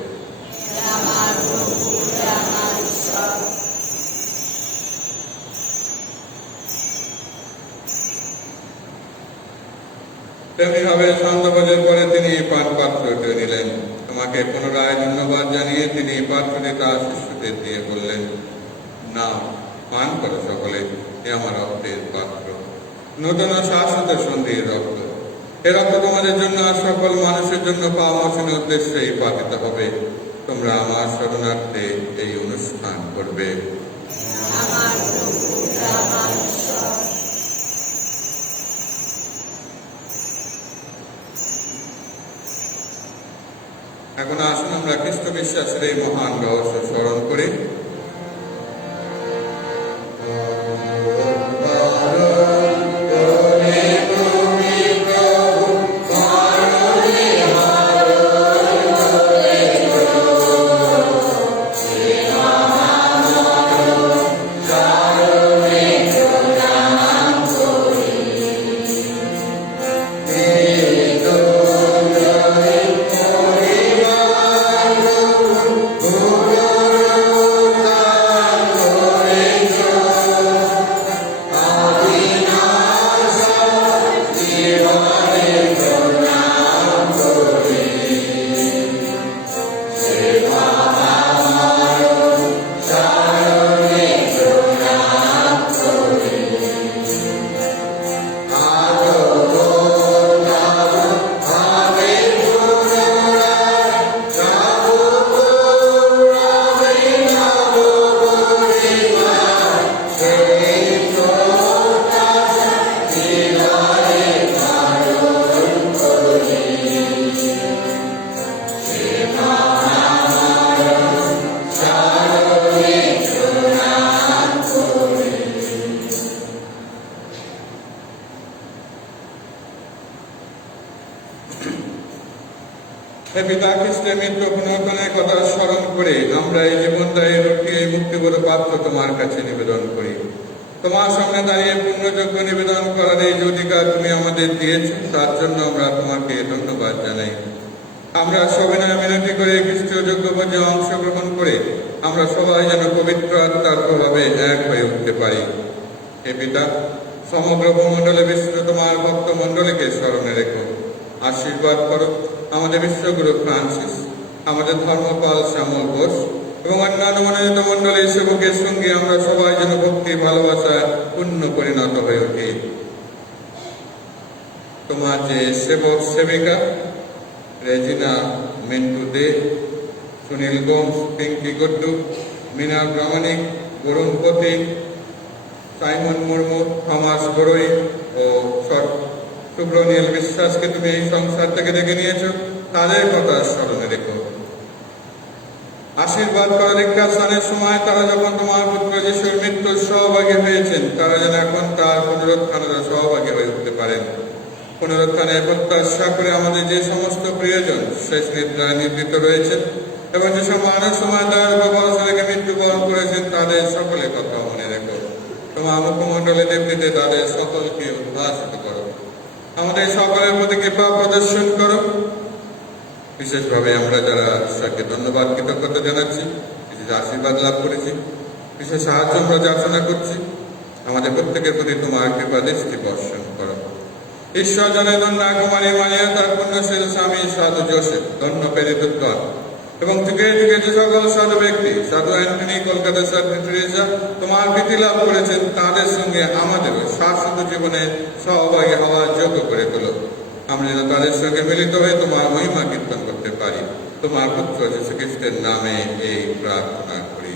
তেমনি ভাবে সন্ধ্যাভোজের পরে তিনি পান পাত্রটি নিলেন। তোমাকে পুনরায় ধন্যবাদ জানিয়ে তিনি পাত্রটি তার শিষ্যদের দিয়ে বললেন, নাও, পান করো সকলে, এ আমার রক্তের পাত্র, নূতন শাশ্বত সন্ধির রক্ত। এ রক্ত তোমাদের জন্য আর সকল মানুষের জন্য পাপমোচনের উদ্দেশ্যেই পাঠিত হবে। তোমরা আমার শরণার্থে এই অনুষ্ঠান করবে। এখন আসুন আমরা খ্রিস্ট বিশ্বাসের এই মহান রহস্য স্মরণ করি। হে পিতা খ্রিস্টের মৃত্যু পুনরুত্থানের কথা স্মরণ করে আমরা এই জীবনদায়ী রুটি এই মুক্তিবড় পাত্র তোমার কাছে নিবেদন করি। তোমার সামনে দাঁড়িয়ে পূর্ণযোগ্য নিবেদন করার এই যে অধিকার তুমি আমাদের দিয়েছ, তার জন্য আমরা তোমাকে ধন্যবাদ জানাই। আমরা সবিনয় মিনতি করে খ্রিস্টীয় যজ্ঞভোজে অংশগ্রহণ করে আমরা সবাই যেন পবিত্র আত্মার প্রভাবে এক হয়ে উঠতে পারি। হে পিতা, সমগ্র ভূমণ্ডলে বিস্তৃত তোমার ভক্ত মণ্ডলীকে স্মরণে রেখো, আশীর্বাদ করো আমাদের বিশ্বগুরু ফ্রান্সিস, আমাদের ধর্মপাল শ্যামল ঘোষ এবং অন্যান্য মনোনীত মণ্ডলীর সেবকের সঙ্গে আমরা সবাই যেন ভক্তি ভালোবাসায় পূর্ণ পরিণত হয়ে উঠি। তোমার যে সেবক সেবিকা রেজিনা মিন্টু দে, সুনীল গোমস, পিঙ্কি গড্ডু, মিনা প্রামাণিক, বরুণ পতি, সাইমন মুর্মু, থমাস বড়ই ও সুব্রনীল বিশ্বাসকে তুমি এই সংসার থেকে ডেকে নিয়েছো, তাদের কথা স্মরণে রেখো। আশীর্বাদ করা দীক্ষাস্থানের সময় তারা যখন তোমার পুত্র যিশুর মৃত্যুর সহভাগী হয়েছেন, তারা যেন এখন তার পুনরুত্থানের সহভাগী হয়ে উঠতে পারেন। পুনরুত্থানের প্রত্যাশা করে আমাদের যে সমস্ত প্রিয়জন শেষ নিদ্রায় নিবৃত্ত রয়েছেন এবং যেসব মানুষ সময় তার ভরসা রেখে মৃত্যুবরণ করেছেন, তাদের সকলের কথা মনে রেখো। তোমার মুখমণ্ডলে দেবনীতে তাদের সকলকে উদ্ভাসিত করো। আমাদের সকলের প্রতি কৃপা প্রদর্শন করো। বিশেষভাবে আমরা যারা ঈশ্বরকে ধন্যবাদ কৃতজ্ঞতা জানাচ্ছি, বিশেষ আশীর্বাদ লাভ করেছি, বিশেষ সাহায্য আমরা যাচনা করছি, আমাদের প্রত্যেকের প্রতি তোমার কৃপা দৃষ্টি বর্ষণ করো। ঈশ্বর জানে ধন্যা কুমারী মারিয়া, তার পুণ্যশীল স্বামী সাধু জোসেফ, ধন্য পেরিতুদ্গণ এবং যুগে যুগে যে সকল সাধু ব্যক্তি, সাধু অ্যান্টনি, কলকাতার সাধু টেরেসা তোমার প্রীতি লাভ করেছেন, তাদের সঙ্গে আমাদেরও শাশ্বত জীবনে সহভাগী হওয়ার যোগ্য করে তোলো। আমরা যেন তাদের সঙ্গে মিলিত হয়ে তোমার মহিমা কীর্তন করতে পারি। তোমার পুত্র যীশু খ্রিস্টের নামে এই প্রার্থনা করি।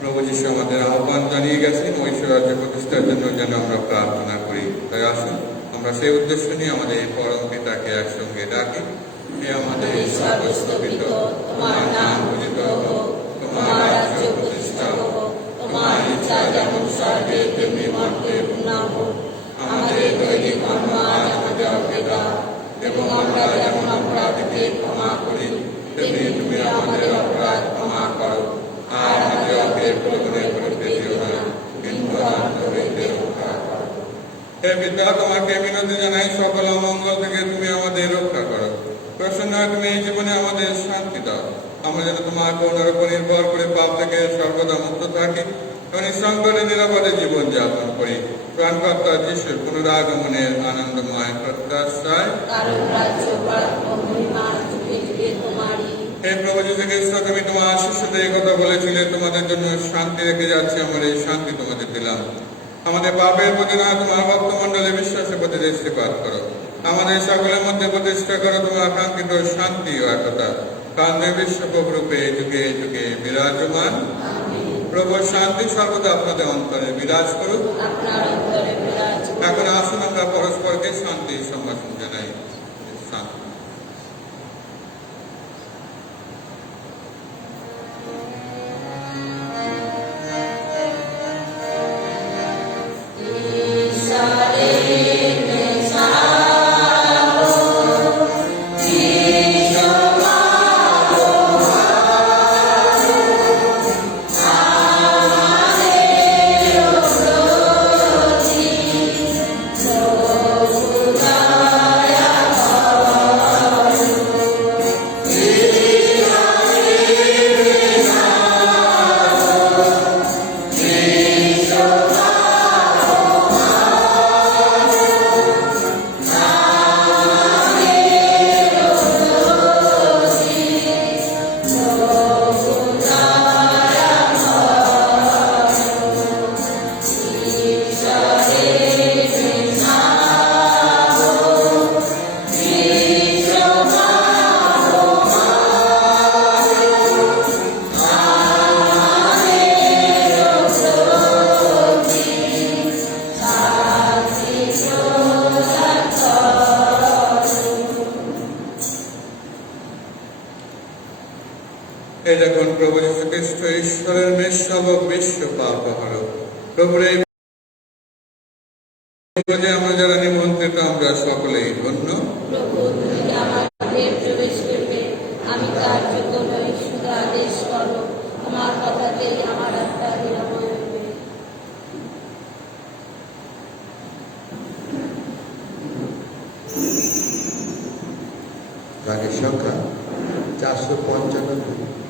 প্রভু যীশু আমাদের আহ্বান জানিয়ে গেছেন ঐশ্বর রাজ্য প্রতিষ্ঠার জন্য যেন আমরা প্রার্থনা করি। তাই আসুন আমরা সেই উদ্দেশ্য নিয়ে আমাদের এই পরম পিতাকে একসঙ্গে ডাকি। হে আমাদের সর্বস্থপিত, তোমার নাম পূজিত হোক, তোমার রাজ্য প্রতিষ্ঠা হোক, তোমার ইচ্ছা যেমন স্বর্গে তেমনি মর্তে পূর্ণ হোক। আমাদের দৈনিক কর্ম আজ আমাদেরকে দাও, এবং আমরা যেমন অপরাধীকে ক্ষমা করি, তেমনি তুমি আমাদের অপরাধ ক্ষমা করো। আর আমাদের অপের প্রলোভনে পড়তে দিও না, কিন্তু অনন্ত হইতে রক্ষা করো। হে পিতা, তোমাকে মিনতি জানাই, সকল অমঙ্গল থেকে তুমি আমাদের রক্ষা করো। প্রসন্ন হয়ে তুমি এই জীবনে আমাদের শান্তি দাও। আমরা যেন তোমার করুণার উপর নির্ভর করে পাপ থেকে সর্বদা মুক্ত থাকি এবং সংকটে নিরাপদে জীবন যাপন করি। প্রাণকর্তা যিশুর পুনরাগমনের আনন্দময় প্রত্যাশায় কারণ রাজ্য পরাক্রম মহিমা যুগে যুগে তোমারই। হে প্রভু যীশু খ্রিস্ট, তুমি তোমার শিষ্যদের এই কথা বলেছিলে, তোমাদের জন্য শান্তি রেখে যাচ্ছি, আমরা এই শান্তি তোমাদের দিলাম। আমাদের পাপের প্রতি নয়, তোমার ভক্তমণ্ডলে বিশ্বাসের প্রতি দৃষ্টিপাত করো। আমাদের সকলের মধ্যে প্রতিষ্ঠা করো তোমার কাঙ্ক্ষিত শান্তি ও একতা। কারণ বিশ্বরূপে যুগে যুগে বিরাজমান। প্রভু শান্তি সর্বদা আপনাদের অন্তরে বিরাজ করুক। আপনার অন্তরে বিরাজ করুক। এখন আসুন আমরা পরস্পরকে শান্তি সম্ভাষণ জানাই। শান্তি। এই দেখুন প্রভু যীশু খ্রিস্ট ঈশ্বরের মেষশাবক বিশ্ব পাপহারক। প্রভুর এই আমরা যারা নিমন্ত্রিত, আমরা সকলেই ধন্য। প্রভু তুমি আমার গৃহে প্রবেশ করবে, আমি তার যোগ্য নই, শুধু আদেশ করো, তোমার কথাতেই আমার আত্মা নিরাময় হইবে। গানের সংখ্যা 495।